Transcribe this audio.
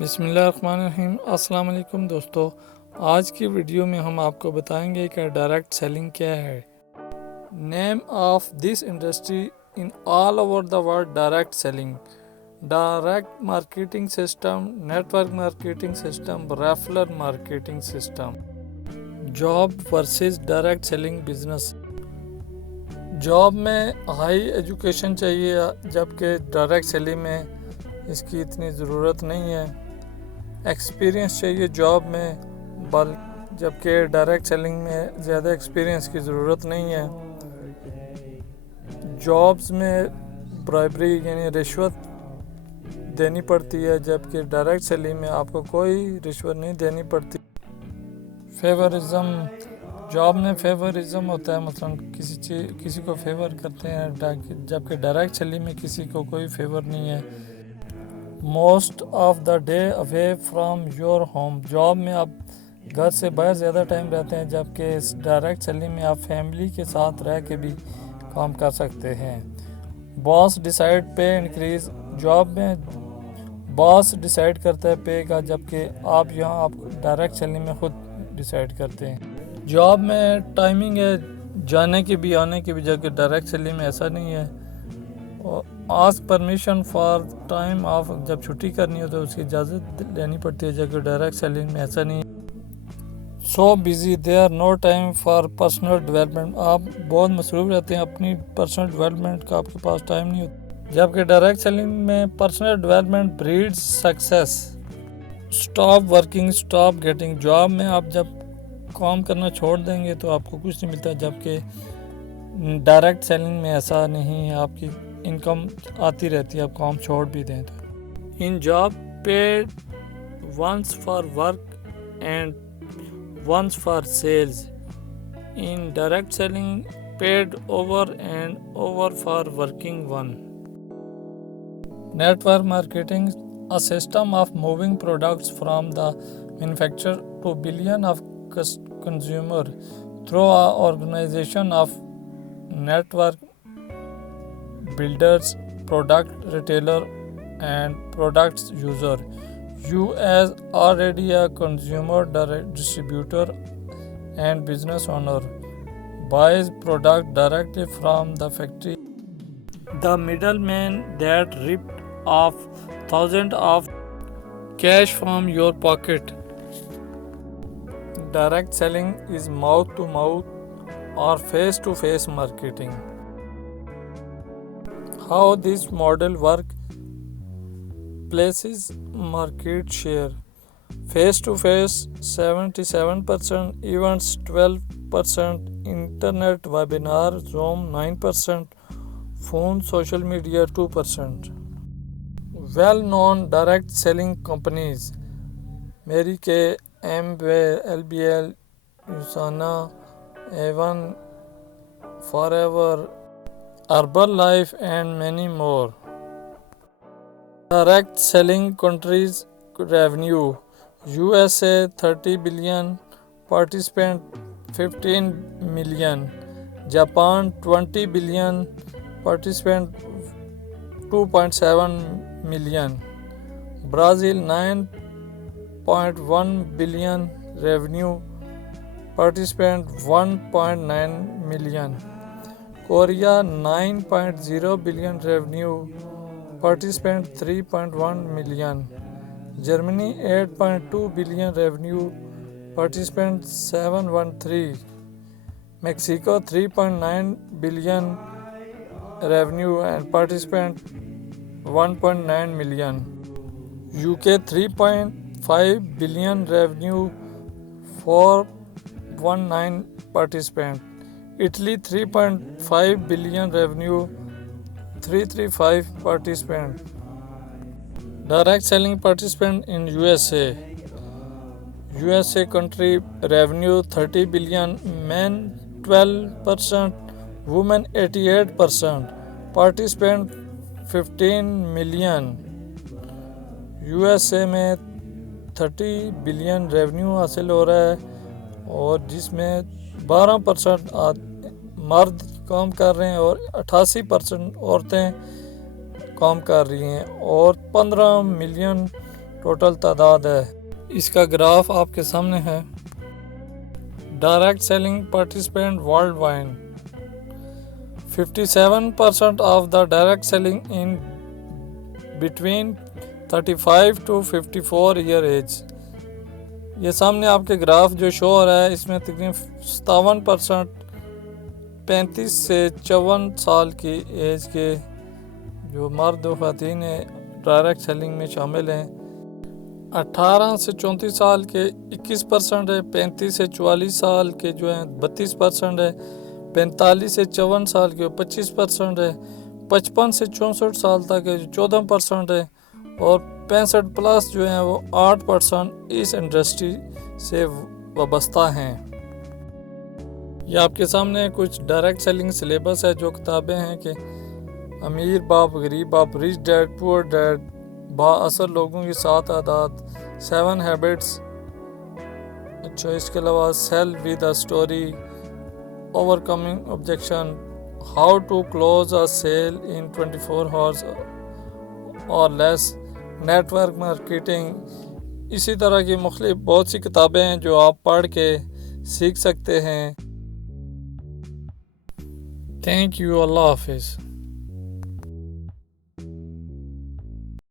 بسم اللہ الرحمن الرحیم۔ السلام علیکم دوستو، آج کی ویڈیو میں ہم آپ کو بتائیں گے کہ ڈائریکٹ سیلنگ کیا ہے۔ Name of this industry in all over the world: direct selling, direct marketing system, network marketing system, referral marketing system. Job versus direct selling business. Job میں ہائی ایجوکیشن چاہیے، جبکہ direct selling میں اس کی اتنی ضرورت نہیں ہے۔ Experience چاہیے جاب میں، جبکہ ڈائریکٹ سیلنگ میں زیادہ ایکسپیرینس کی ضرورت نہیں ہے۔ جابز میں برائبری یعنی رشوت دینی پڑتی ہے، جبکہ ڈائریکٹ سیلنگ میں آپ کو کوئی رشوت نہیں دینی پڑتی۔ فیورزم، جاب میں فیورزم ہوتا ہے، مثلا کسی کو فیور کرتے ہیں، جبکہ ڈائریکٹ سیلنگ میں کسی کو کوئی فیور نہیں ہے۔ Most of the day away from your home, job میں آپ گھر سے باہر زیادہ ٹائم رہتے ہیں، جبکہ ڈائریکٹ سیلنگ میں آپ فیملی کے ساتھ رہ کے بھی کام کر سکتے ہیں۔ باس ڈیسائیڈ پے انکریز، جاب میں باس ڈیسائیڈ کرتا ہے پے کا، جبکہ آپ ڈائریکٹ سیلنگ میں خود ڈیسائیڈ کرتے ہیں۔ جاب میں ٹائمنگ ہے جانے کی بھی آنے کی بھی، جبکہ ڈائریکٹ سیلنگ میں ایسا نہیں ہے۔ Ask permission for time of, جب چھٹی کرنی ہو تو اس کی اجازت لینی پڑتی ہے، جبکہ ڈائریکٹ سیلنگ میں ایسا نہیں ہے۔ So busy there no time for personal development, آپ بہت مصروف رہتے ہیں، اپنی پرسنل ڈیولپمنٹ کا آپ کے پاس ٹائم نہیں ہوتا، جبکہ ڈائریکٹ سیلنگ میں personal development breeds success. Stop working stop getting, job میں آپ جب کام کرنا چھوڑ دیں گے تو آپ کو کچھ نہیں ملتا، جبکہ ڈائریکٹ سیلنگ میں ایسا نہیں ہے، آپ کی انکم آتی رہتی ہے، آپ کام چھوڑ بھی دیں تو۔ In job paid once for work and once for sales, in direct selling paid over and over for working one. Network marketing, a system of moving products from the manufacturer to billion of consumer through a organization of network builders, product retailer and products user. You as already a consumer distributor and business owner buys product directly from the factory. The middleman that ripped off thousands of cash from your pocket. Direct selling is mouth to mouth or face to face marketing. How this model works: places market share, face to face 77%, events 12%, internet webinar Zoom 9%, phone social media 2%. well-known direct selling companies: Mary Kay, Amway, LBL, Usana, Avon, Forever, Herbalife and many more. Direct selling countries revenue: USA 30 billion, participant 15 million, Japan 20 billion, participant 2.7 million, Brazil 9.1 billion revenue, participant 1.9 million, Korea 9.0 billion revenue, participant 3.1 million, Germany 8.2 billion revenue, participant 713, Mexico 3.9 billion revenue and participant 1.9 million, UK 3.5 billion revenue, 419 participant, Italy 3.5 billion revenue, 335 participant. Direct selling participant in USA country revenue 30 billion, men 12%, women 88%, participant 15 million. USA میں 30 billion revenue حاصل ہو رہا ہے، اور جس میں 12% مرد کام کر رہے ہیں اور 88% عورتیں کام کر رہی ہیں، اور 15 ملین ٹوٹل تعداد ہے۔ اس کا گراف آپ کے سامنے ہے۔ Direct selling participant worldwide 57% of the direct selling in between 35 to 54 year age. یہ سامنے آپ کے گراف جو شو ہو رہا ہے، اس میں تقریباً 57% 35 سے 54 سال کی ایج کے جو مرد و خواتین ہیں ڈائریکٹ سیلنگ میں شامل ہیں۔ 18 سے 34 سال کے 21% ہے، 35 سے 44 سال کے جو ہیں 32% ہے، 45 سے 54 سال کے 25% ہے، 55 سے 64 سال تک کے جو 14% ہے، اور 65 پلس جو ہیں وہ 8% اس انڈسٹری سے وابستہ ہیں۔ یہ آپ کے سامنے کچھ ڈائریکٹ سیلنگ سلیبس ہے، جو کتابیں ہیں کہ امیر باپ، غریب باپ، ریچ ڈیڈ، پور ڈیڈ، با اثر لوگوں کی 7 عادات، 7 ہیبٹس، اچھا اس کے علاوہ sell with a story, overcoming objection, how to close a sell in 24 hours اور لیس، نیٹ ورک مارکیٹنگ، اسی طرح کی مختلف بہت سی کتابیں ہیں جو آپ پڑھ کے سیکھ سکتے ہیں۔ تھینک یو، اللہ حافظ۔